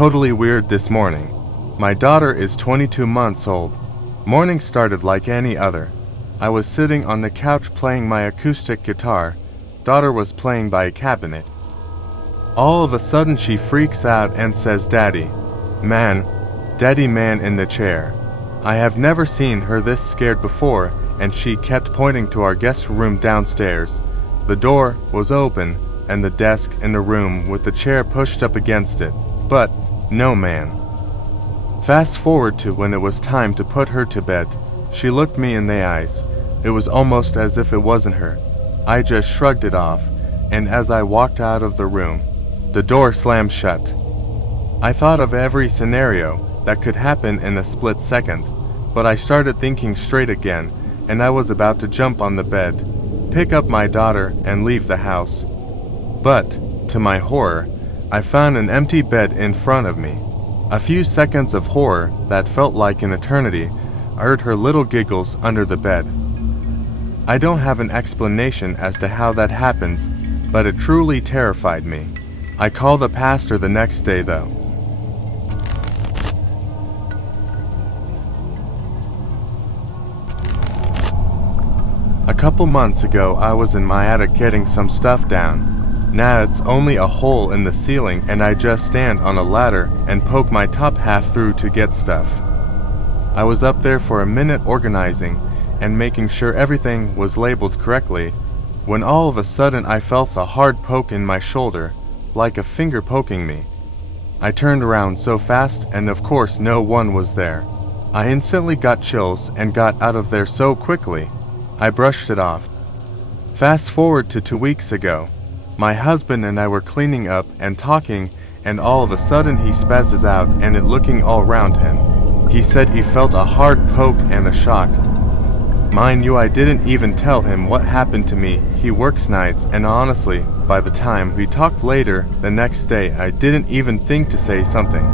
totally weird this morning. My daughter is 22 months old. Morning started like any other. I was sitting on the couch playing my acoustic guitar. Daughter was playing by a cabinet. All of a sudden she freaks out and says, "Daddy, man, Daddy man" in the chair. I have never seen her this scared before, and she kept pointing to our guest room downstairs. The door was open and the desk in the room with the chair pushed up against it, but no man. Fast forward to when it was time to put her to bed. She looked me in the eyes. It was almost as if it wasn't her. I just shrugged it off, and as I walked out of the room, the door slammed shut. I thought of every scenario that could happen in a split second, but I started thinking straight again, and I was about to jump on the bed, pick up my daughter, and leave the house. But, to my horror, I found an empty bed in front of me. A few seconds of horror that felt like an eternity. I heard her little giggles under the bed. I don't have an explanation as to how that happens, but it truly terrified me. I called the pastor the next day though. A couple months ago I was in my attic getting some stuff down. Now it's only a hole in the ceiling and I just stand on a ladder and poke my top half through to get stuff. I was up there for a minute organizing and making sure everything was labeled correctly, when all of a sudden I felt a hard poke in my shoulder, like a finger poking me. I turned around so fast and of course no one was there. I instantly got chills and got out of there so quickly. I brushed it off. Fast forward to 2 weeks ago. My husband and I were cleaning up and talking, and all of a sudden he spazzes out and it looking all around him. He said he felt a hard poke and a shock. Mind you, I didn't even tell him what happened to me. He works nights, and honestly, by the time we talked later the next day, I didn't even think to say something.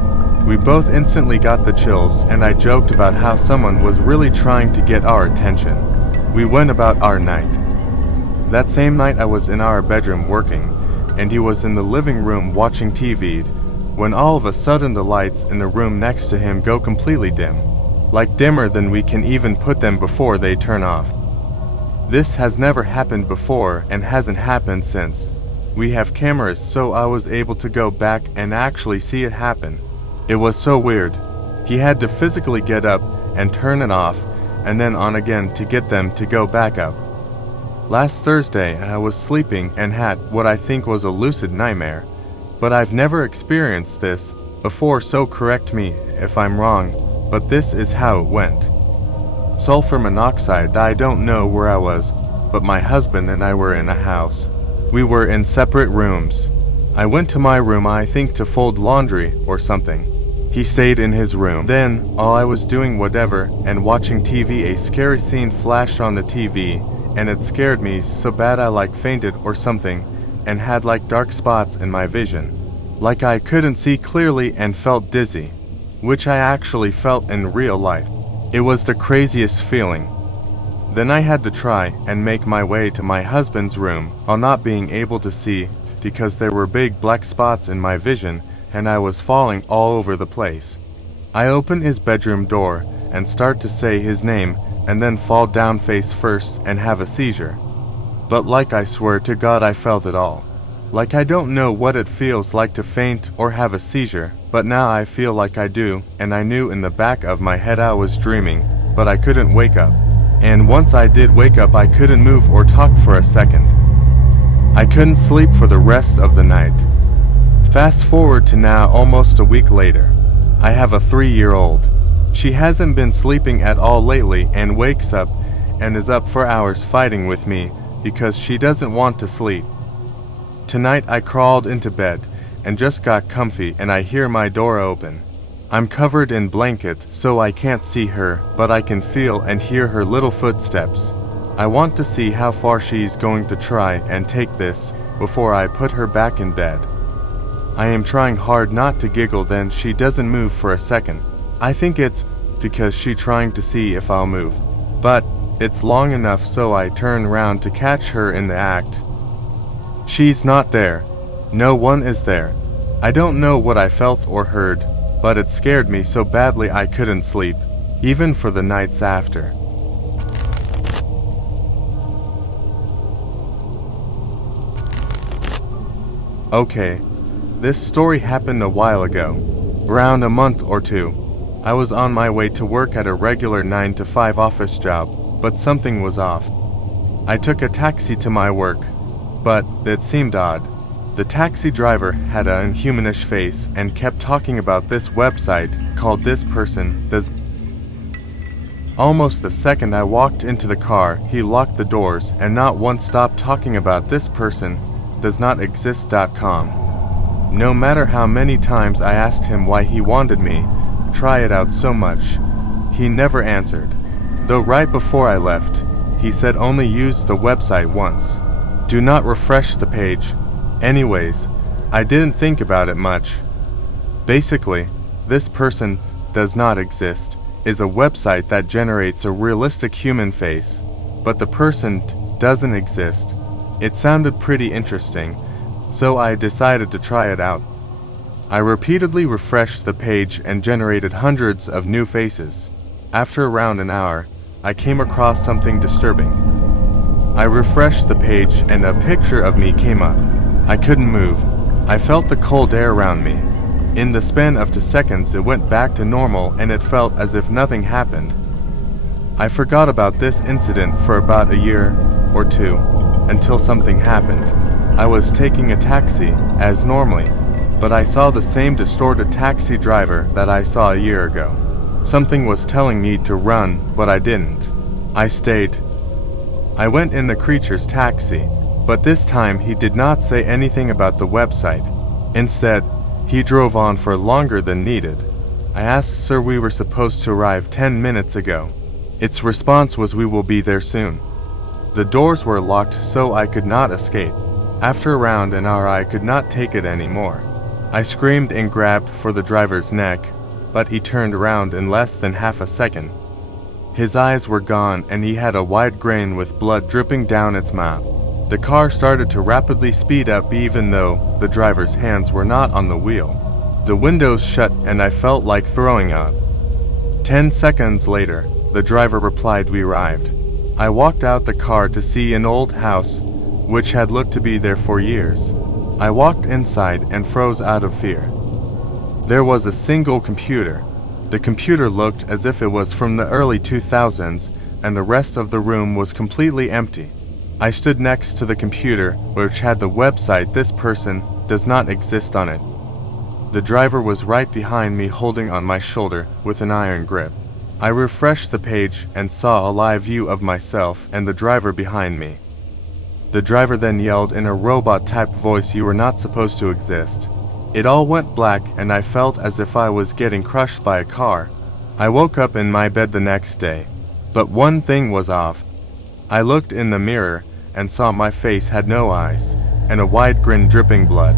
We both instantly got the chills, and I joked about how someone was really trying to get our attention. We went about our night. That same night I was in our bedroom working, and he was in the living room watching TV, when all of a sudden the lights in the room next to him go completely dim. Like dimmer than we can even put them before they turn off. This has never happened before and hasn't happened since. We have cameras, so I was able to go back and actually see it happen. It was so weird. He had to physically get up and turn it off and then on again to get them to go back up. Last Thursday I was sleeping and had what I think was a lucid nightmare, but I've never experienced this before, so correct me if I'm wrong, but this is how it went. Sulfur monoxide, I don't know where I was, but my husband and I were in a house. We were in separate rooms. I went to my room, I think to fold laundry or something. He stayed in his room. Then, while I was doing whatever and watching TV, a scary scene flashed on the TV, and it scared me so bad I like fainted or something, and had like dark spots in my vision. Like I couldn't see clearly and felt dizzy, which I actually felt in real life. It was the craziest feeling. Then I had to try and make my way to my husband's room while not being able to see because there were big black spots in my vision and I was falling all over the place. I open his bedroom door and start to say his name and then fall down face first and have a seizure. But like I swear to God I felt it all. Like I don't know what it feels like to faint or have a seizure, but now I feel like I do, and I knew in the back of my head I was dreaming, but I couldn't wake up. And once I did wake up I couldn't move or talk for a second. I couldn't sleep for the rest of the night. Fast forward to now, almost a week later. I have a 3-year-old. She hasn't been sleeping at all lately and wakes up and is up for hours fighting with me because she doesn't want to sleep. Tonight I crawled into bed and just got comfy and I hear my door open. I'm covered in blanket so I can't see her, but I can feel and hear her little footsteps. I want to see how far she's going to try and take this before I put her back in bed. I am trying hard not to giggle, then she doesn't move for a second. I think it's because she's trying to see if I'll move. But it's long enough so I turn around to catch her in the act. She's not there. No one is there. I don't know what I felt or heard, but it scared me so badly I couldn't sleep, even for the nights after. Okay, this story happened a while ago, around a month or two. I was on my way to work at a regular 9-to-5 office job, but something was off. I took a taxi to my work, but it seemed odd. The taxi driver had an inhumanish face and kept talking about this website called This Person Does. Almost the second I walked into the car, he locked the doors and not once stopped talking about This Person Does Not Exist.com. No matter how many times I asked him why he wanted me try it out so much, he never answered. Though right before I left, he said only use the website once. Do not refresh the page. Anyways, I didn't think about it much. Basically, This Person Does Not Exist is a website that generates a realistic human face, but the person doesn't exist. It sounded pretty interesting, so I decided to try it out. I repeatedly refreshed the page and generated hundreds of new faces. After around an hour, I came across something disturbing. I refreshed the page and a picture of me came up. I couldn't move. I felt the cold air around me. In the span of 2 seconds it went back to normal and it felt as if nothing happened. I forgot about this incident for about a year or two, until something happened. I was taking a taxi, as normally, but I saw the same distorted taxi driver that I saw a year ago. Something was telling me to run, but I didn't. I stayed. I went in the creature's taxi, but this time he did not say anything about the website. Instead, he drove on for longer than needed. I asked Sir, we were supposed to arrive 10 minutes ago. Its response was, we will be there soon. The doors were locked so I could not escape. After around an hour I could not take it anymore. I screamed and grabbed for the driver's neck, but he turned around in less than half a second. His eyes were gone and he had a wide grin with blood dripping down its mouth. The car started to rapidly speed up even though the driver's hands were not on the wheel. The windows shut and I felt like throwing up. 10 seconds later, the driver replied, we arrived. I walked out the car to see an old house, which had looked to be there for years. I walked inside and froze out of fear. There was a single computer. The computer looked as if it was from the early 2000s, and the rest of the room was completely empty. I stood next to the computer, which had the website This Person Does Not Exist on it. The driver was right behind me, holding on my shoulder with an iron grip. I refreshed the page and saw a live view of myself and the driver behind me. The driver then yelled in a robot-type voice, you were not supposed to exist. It all went black and I felt as if I was getting crushed by a car. I woke up in my bed the next day. But one thing was off. I looked in the mirror and saw my face had no eyes and a wide grin dripping blood.